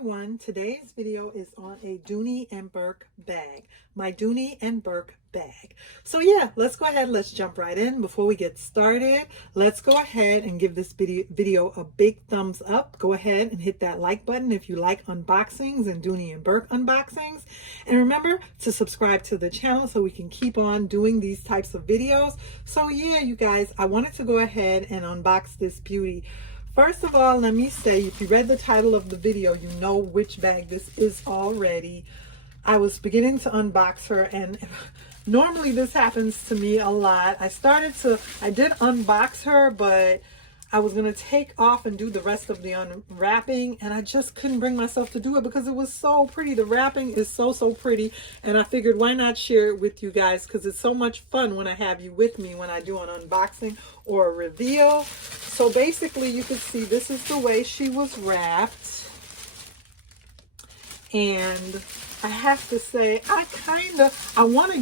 everyone, today's video is on a Dooney and Bourke bag, my Dooney and Bourke bag. So yeah, let's go ahead, let's jump right in. Before we get started, let's go ahead and give this video a big thumbs up. Go ahead and hit that like button if you like unboxings and Dooney and Bourke unboxings. And remember to subscribe to the channel so we can keep on doing these types of videos. So yeah, you guys, I wanted to go ahead and unbox this beauty. First of all, let me say, if you read the title of the video, you know which bag this is already. I was beginning to unbox her, and normally this happens to me a lot. I did unbox her, but I was going to take off and do the rest of the unwrapping, and I just couldn't bring myself to do it because it was so pretty. The wrapping is so pretty, and I figured why not share it with you guys, because it's so much fun when I have you with me when I do an unboxing or a reveal. So basically, you can see this is the way she was wrapped, and I have to say, I want to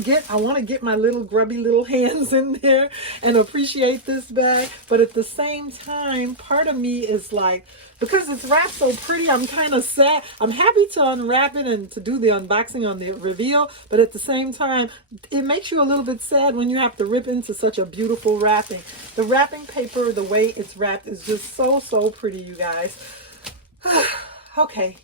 get my little grubby little hands in there and appreciate this bag. But at the same time, part of me is like, because it's wrapped so pretty, I'm kind of sad. I'm happy to unwrap it and to do the unboxing on the reveal. But at the same time, it makes you a little bit sad when you have to rip into such a beautiful wrapping. The wrapping paper, the way it's wrapped is just so pretty, you guys. Okay.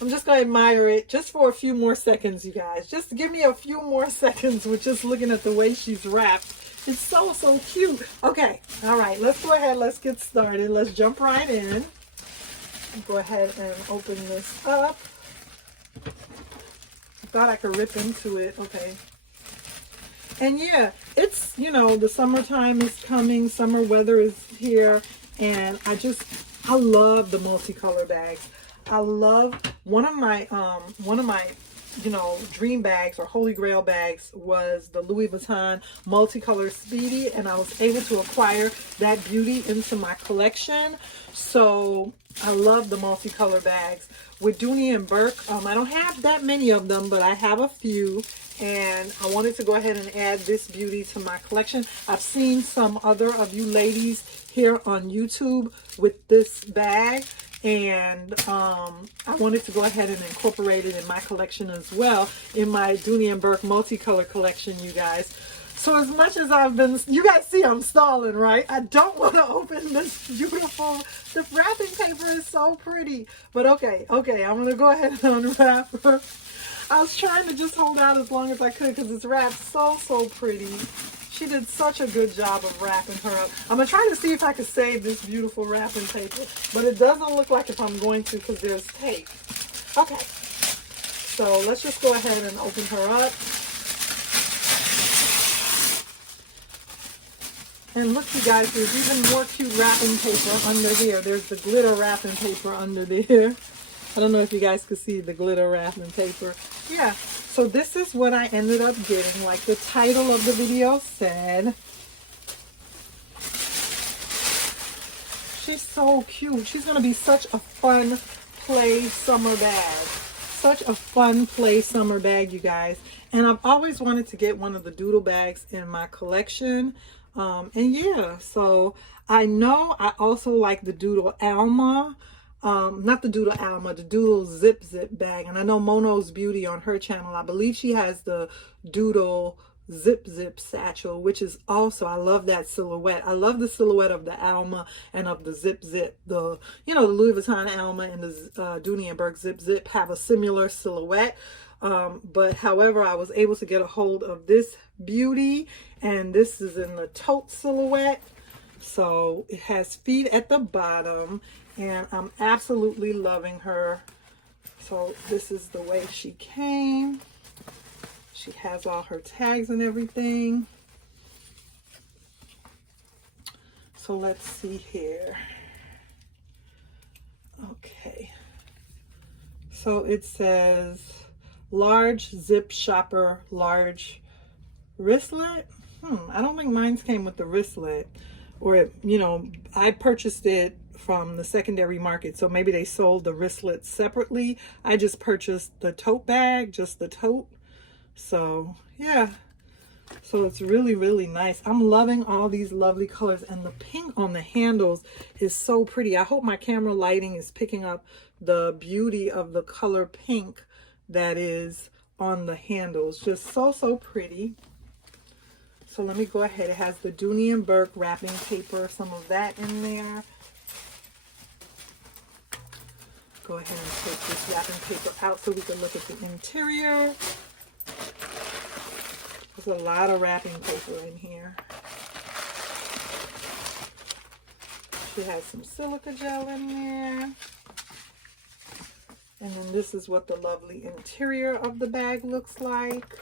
I'm just going to admire it just for a few more seconds, you guys. Just give me a few more seconds with just looking at the way she's wrapped. It's so cute. Okay, all right, let's go ahead. Let's get started. Let's jump right in. Go ahead and open this up. I thought I could rip into it. Okay. And yeah, it's, you know, the summertime is coming. Summer weather is here. And I love the multicolor bags. I love one of my you know, dream bags or holy grail bags was the Louis Vuitton Multicolor Speedy, and I was able to acquire that beauty into my collection. So I love the multicolor bags. With Dooney and Bourke, I don't have that many of them, but I have a few, and I wanted to go ahead and add this beauty to my collection. I've seen some other of you ladies here on YouTube with this bag, and I wanted to go ahead and incorporate it in my collection as well, in my Dooney and Bourke multicolor collection, you guys. So as much as you guys see I'm stalling, right? I don't want to open this beautiful, the wrapping paper is so pretty. But okay, I'm going to go ahead and unwrap her. I was trying to just hold out as long as I could because it's wrapped so pretty. She did such a good job of wrapping her up. I'm going to try to see if I can save this beautiful wrapping paper, but it doesn't look like if I'm going to because there's tape. Okay, so let's just go ahead and open her up. And look, you guys, there's even more cute wrapping paper under here. There's the glitter wrapping paper under there. I don't know if you guys could see the glitter wrapping paper. Yeah, so this is what I ended up getting, like the title of the video said. She's so cute. She's going to be such a fun play summer bag. Such a fun play summer bag, you guys. And I've always wanted to get one of the doodle bags in my collection. And yeah, so I know I also like the Doodle Alma. Not the Doodle Alma, the Doodle Zip bag. And I know Mono's Beauty on her channel, I believe she has the Doodle Zip satchel, which is also, I love that silhouette. I love the silhouette of the Alma and of the Zip. The, you know, the Louis Vuitton Alma and the Dooney and Bourke Zip have a similar silhouette. But however, I was able to get a hold of this beauty, and this is in the tote silhouette. So it has feet at the bottom, and I'm absolutely loving her. So this is the way she came. She has all her tags and everything. So let's see here. Okay. So it says large zip shopper, large wristlet. I don't think mine came with the wristlet, or, you know, I purchased it from the secondary market, so maybe they sold the wristlet separately. I just purchased the tote bag, just the tote. So yeah, So it's really, really nice. I'm loving all these lovely colors, and the pink on the handles is so pretty. I hope my camera lighting is picking up the beauty of the color pink that is on the handles. Just so, so pretty. So let me go ahead. It has the Dooney and Bourke wrapping paper, some of that in there. Go ahead and take this wrapping paper out so we can look at the interior. There's a lot of wrapping paper in here. She has some silica gel in there. And then this is what the lovely interior of the bag looks like.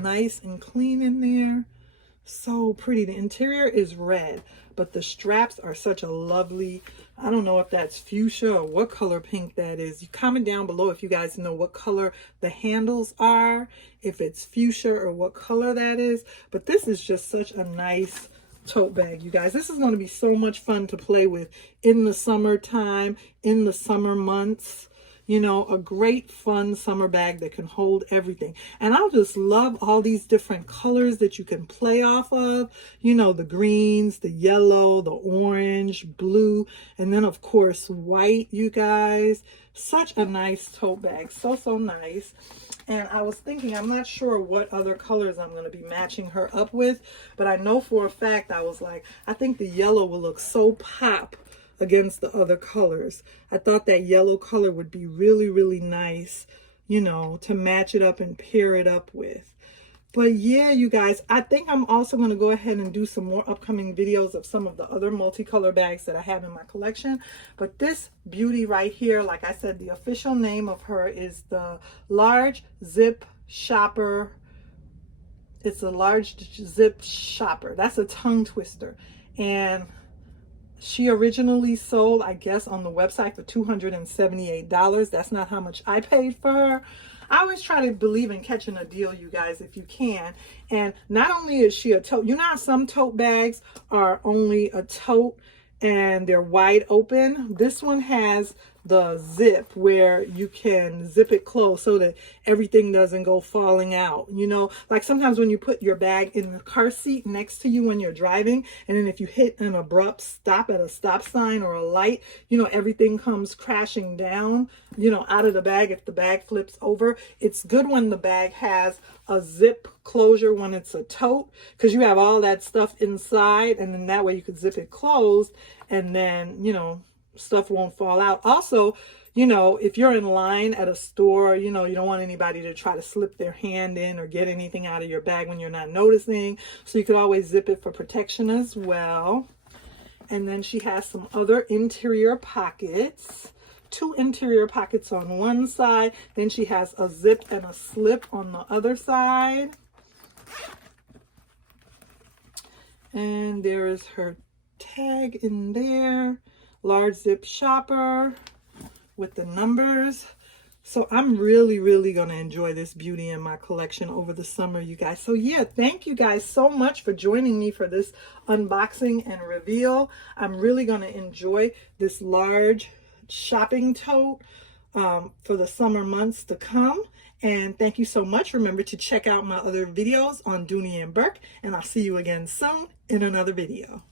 Nice and clean in there. So pretty. The interior is red, but the straps are such a lovely, I don't know if that's fuchsia or what color pink that is. You comment down below if you guys know what color the handles are, if it's fuchsia or what color that is. But this is just such a nice tote bag, you guys. This is going to be so much fun to play with in the summertime, in the summer months. You know, a great fun summer bag that can hold everything. And I just love all these different colors that you can play off of. You know, the greens, the yellow, the orange, blue, and then of course white, you guys. Such a nice tote bag. So, so nice. And I was thinking, I'm not sure what other colors I'm going to be matching her up with, but I know for a fact, I was like, I think the yellow will look so pop against the other colors. I thought that yellow color would be really, really nice, you know, to match it up and pair it up with. But yeah, you guys, I think I'm also going to go ahead and do some more upcoming videos of some of the other multicolor bags that I have in my collection. But this beauty right here, like I said, the official name of her is the Large Zip Shopper. It's a Large Zip Shopper. That's a tongue twister. And she originally sold, I guess, on the website for $278. That's not how much I paid for her. I always try to believe in catching a deal, you guys, if you can. And not only is she a tote, you know how some tote bags are only a tote and they're wide open? This one has the zip where you can zip it closed so that everything doesn't go falling out. You know, like sometimes when you put your bag in the car seat next to you when you're driving, and then if you hit an abrupt stop at a stop sign or a light, you know, everything comes crashing down, you know, out of the bag if the bag flips over. It's good when the bag has a zip closure when it's a tote, because you have all that stuff inside, and then that way you could zip it closed, and then, you know, stuff won't fall out. Also, you know, if you're in line at a store, you know, you don't want anybody to try to slip their hand in or get anything out of your bag when you're not noticing. So you could always zip it for protection as well. And then she has some other interior pockets. 2 interior pockets on one side. Then she has a zip and a slip on the other side. And there is her tag in there. Large Zip Shopper with the numbers. So I'm really, really going to enjoy this beauty in my collection over the summer, you guys. So yeah, thank you guys so much for joining me for this unboxing and reveal. I'm really going to enjoy this large shopping tote for the summer months to come. And thank you so much. Remember to check out my other videos on Dooney and Bourke, and I'll see you again soon in another video.